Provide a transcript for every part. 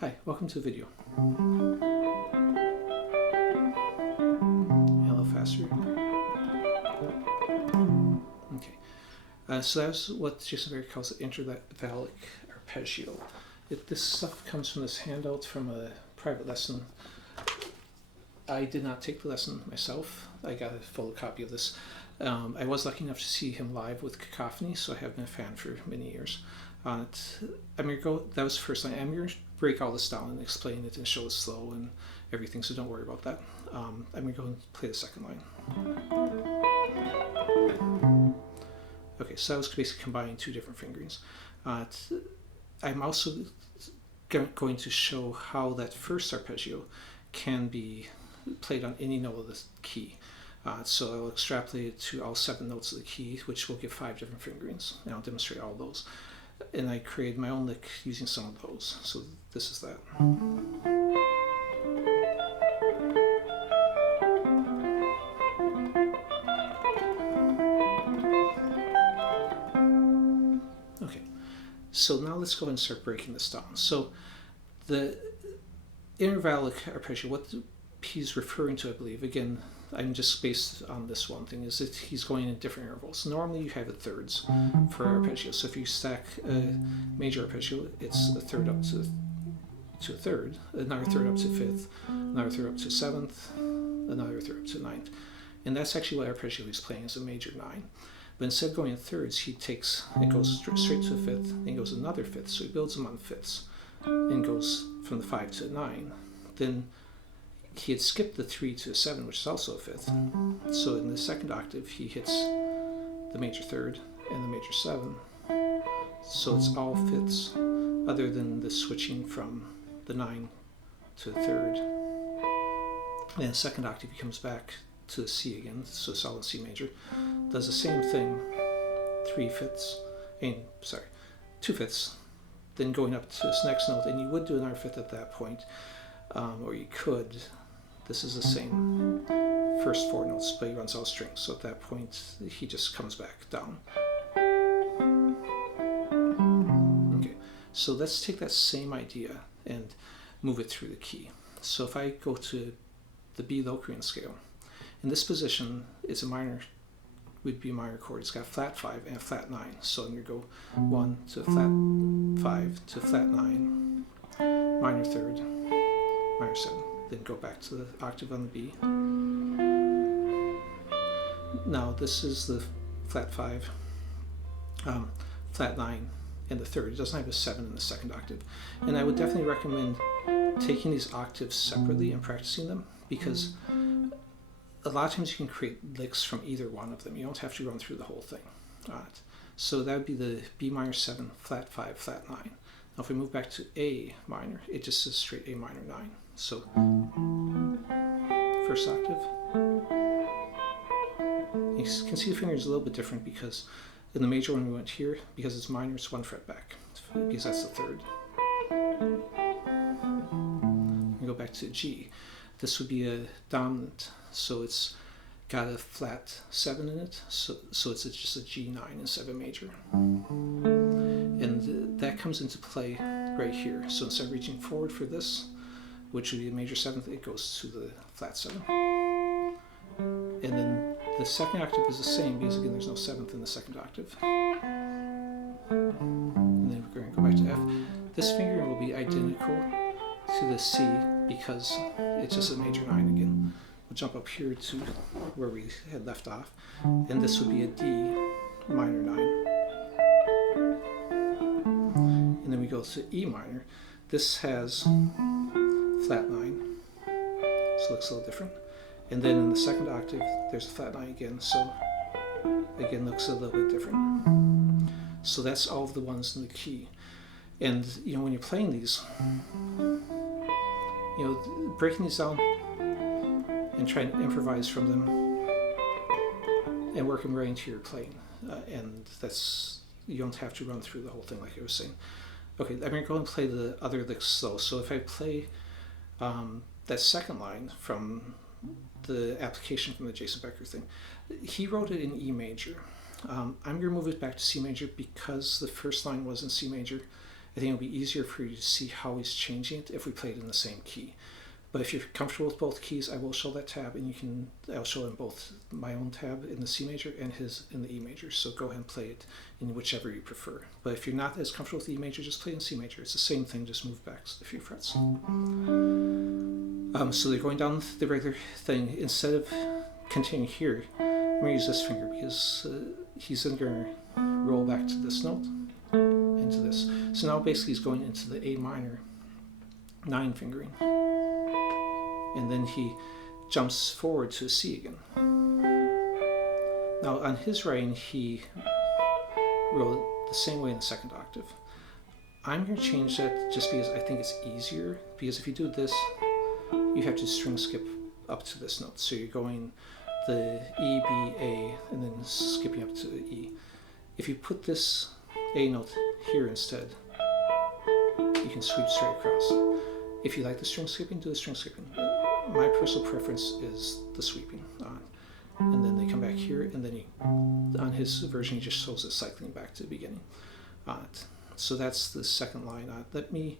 Hi, welcome to the video. A little faster. Okay, so that's what Jason Berry calls the intervallic arpeggio. This stuff comes from this handout from a private lesson. I did not take the lesson myself. I got a photocopy of this. I was lucky enough to see him live with Cacophony, so I have been a fan for many years. That was the first line. I'm going to break all this down and explain it and show it slow and everything, so don't worry about that. I'm going to go and play the second line. Okay, so that was basically combining two different fingerings. I'm also going to show how that first arpeggio can be played on any note of the key. So I'll extrapolate it to all 7 notes of the key, which will give 5 different fingerings, and I'll demonstrate all those. And I created my own lick using some of those. So this is that. Okay, so now let's go ahead and start breaking this down. So the intervallic arpeggio, what he's referring to, I believe, again, I'm just based on this one thing, is that he's going in different intervals. Normally you have it thirds for arpeggio. So if you stack a major arpeggio, it's a third up to a third, another third up to fifth, another third up to seventh, another third up to ninth. And that's actually what arpeggio he's playing, is a major 9. But instead of going in thirds, he takes, it goes straight to a fifth, then goes another fifth. So he builds them on fifths and goes from the 5 to a 9. Then he had skipped the 3 to a 7, which is also a fifth. So in the second octave, he hits the major third and the major 7. So it's all fifths, other than the switching from the 9 to the third. And in the second octave, he comes back to the C again, so solid C major. Does the same thing, 2 fifths, then going up to this next note, and you would do another fifth at that point, or you could. This is the same first 4 notes, but he runs all strings. So at that point, he just comes back down. Okay, so let's take that same idea and move it through the key. So if I go to the B Locrian scale, in this position, it's a minor, would be a minor chord. It's got flat 5 and a flat 9. So I'm going to go 1 to flat 5 to flat 9, minor third, minor 7. Then go back to the octave on the B. Now this is the flat 5, flat 9, and the third. It doesn't have a 7 in the second octave. And I would definitely recommend taking these octaves separately and practicing them, because a lot of times you can create licks from either one of them. You don't have to run through the whole thing. Alright. So that would be the B minor 7, flat 5, flat 9. Now if we move back to A minor, it just is straight A minor 9. So first octave. You can see the finger is a little bit different, because in the major one we went here, because it's minor, it's 1 fret back, because that's the third. We go back to G. This would be a dominant, so it's got a flat 7 in it, so it's just a G9 instead of a major. And that comes into play right here. So instead of reaching forward for this, which would be a major 7th, it goes to the flat 7. And then the second octave is the same, because again there's no 7th in the second octave. And then we're going to go back to F. This finger will be identical to the C, because it's just a major 9 again. We'll jump up here to where we had left off, and this would be a D minor 9. And then we go to E minor. This has flat 9, so it looks a little different. And then in the second octave, there's a flat 9 again, so again looks a little bit different. So that's all of the ones in the key. And when you're playing these, breaking these down and trying to improvise from them and work them right into your playing. And that's, you don't have to run through the whole thing like I was saying. Okay, I'm going to go and play the other licks slow. So if I play that second line from the application from the Jason Becker thing, he wrote it in E major. I'm going to move it back to C major, because the first line was in C major I think it'll be easier for you to see how he's changing it if we play it in the same key. But if you're comfortable with both keys, I will show that tab, and I'll show in both my own tab in the C major and his in the E major. So go ahead and play it in whichever you prefer. But if you're not as comfortable with the E major, just play in C major. It's the same thing, just move back a few frets. So they're going down the regular thing. Instead of continuing here, I'm going to use this finger because he's then going to roll back to this note, into this. So now basically he's going into the A minor 9 fingering. And then he jumps forward to a C again. Now on his writing, he wrote the same way in the second octave. I'm going to change that just because I think it's easier, because if you do this, you have to string skip up to this note. So you're going the E, B, A, and then skipping up to the E. If you put this A note here instead, you can sweep straight across. If you like the string skipping, do the string skipping. My personal preference is the sweeping. And then they come back here, and then on his version, he just shows it cycling back to the beginning. So that's the second line. Let me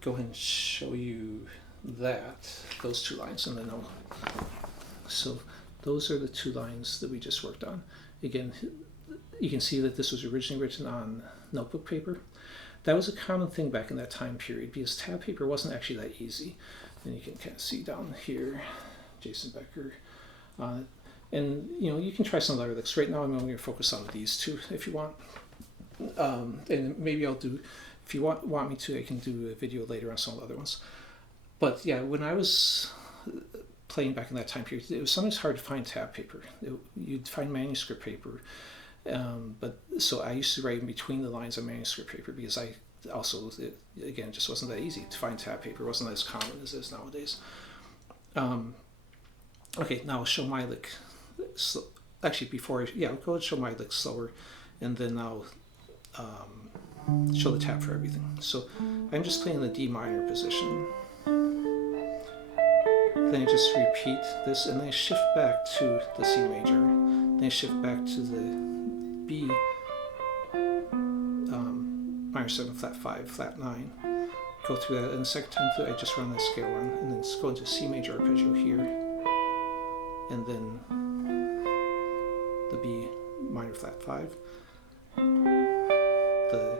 go ahead and show you those 2 lines, and then so those are the 2 lines that we just worked on. Again, you can see that this was originally written on notebook paper. That was a common thing back in that time period because tab paper wasn't actually that easy. And you can kind of see down here, Jason Becker. And you can try some other licks. Right now I'm only going to focus on these 2 if you want. And maybe I'll do, if you want me to, I can do a video later on some of the other ones. But yeah, when I was playing back in that time period, it was sometimes hard to find tab paper. You'd find manuscript paper. So I used to write in between the lines of manuscript paper because it just wasn't that easy to find tab paper. It wasn't as common as it is nowadays. Okay, now I'll show my lick. Actually, I'll go ahead and show my lick slower, and then I'll show the tab for everything. So I'm just playing the D minor position. Then I just repeat this, and then I shift back to the C major. Then I shift back to the B minor 7, flat 5, flat 9. Go through that, and the second time through, I just run that scale run, and then go into C major arpeggio here, and then the B minor flat 5, the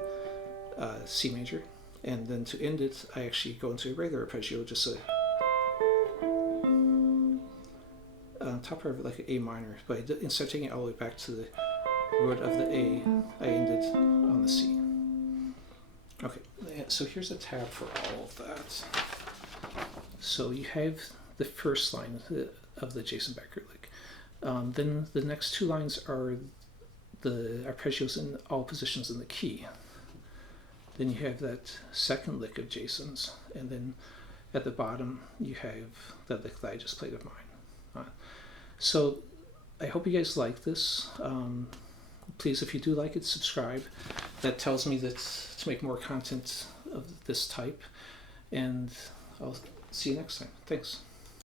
C major, and then to end it, I actually go into a regular arpeggio, just top part of it like an A minor, but instead of taking it all the way back to the root of the A, I end it on the C. Okay, so here's a tab for all of that. So you have the first line of the Jason Becker lick. Then the next 2 lines are the arpeggios in all positions in the key. Then you have that second lick of Jason's, and then at the bottom you have that lick that I just played of mine. So I hope you guys like this. Please, if you do like it, subscribe. That tells me that to make more content of this type. And I'll see you next time. Thanks.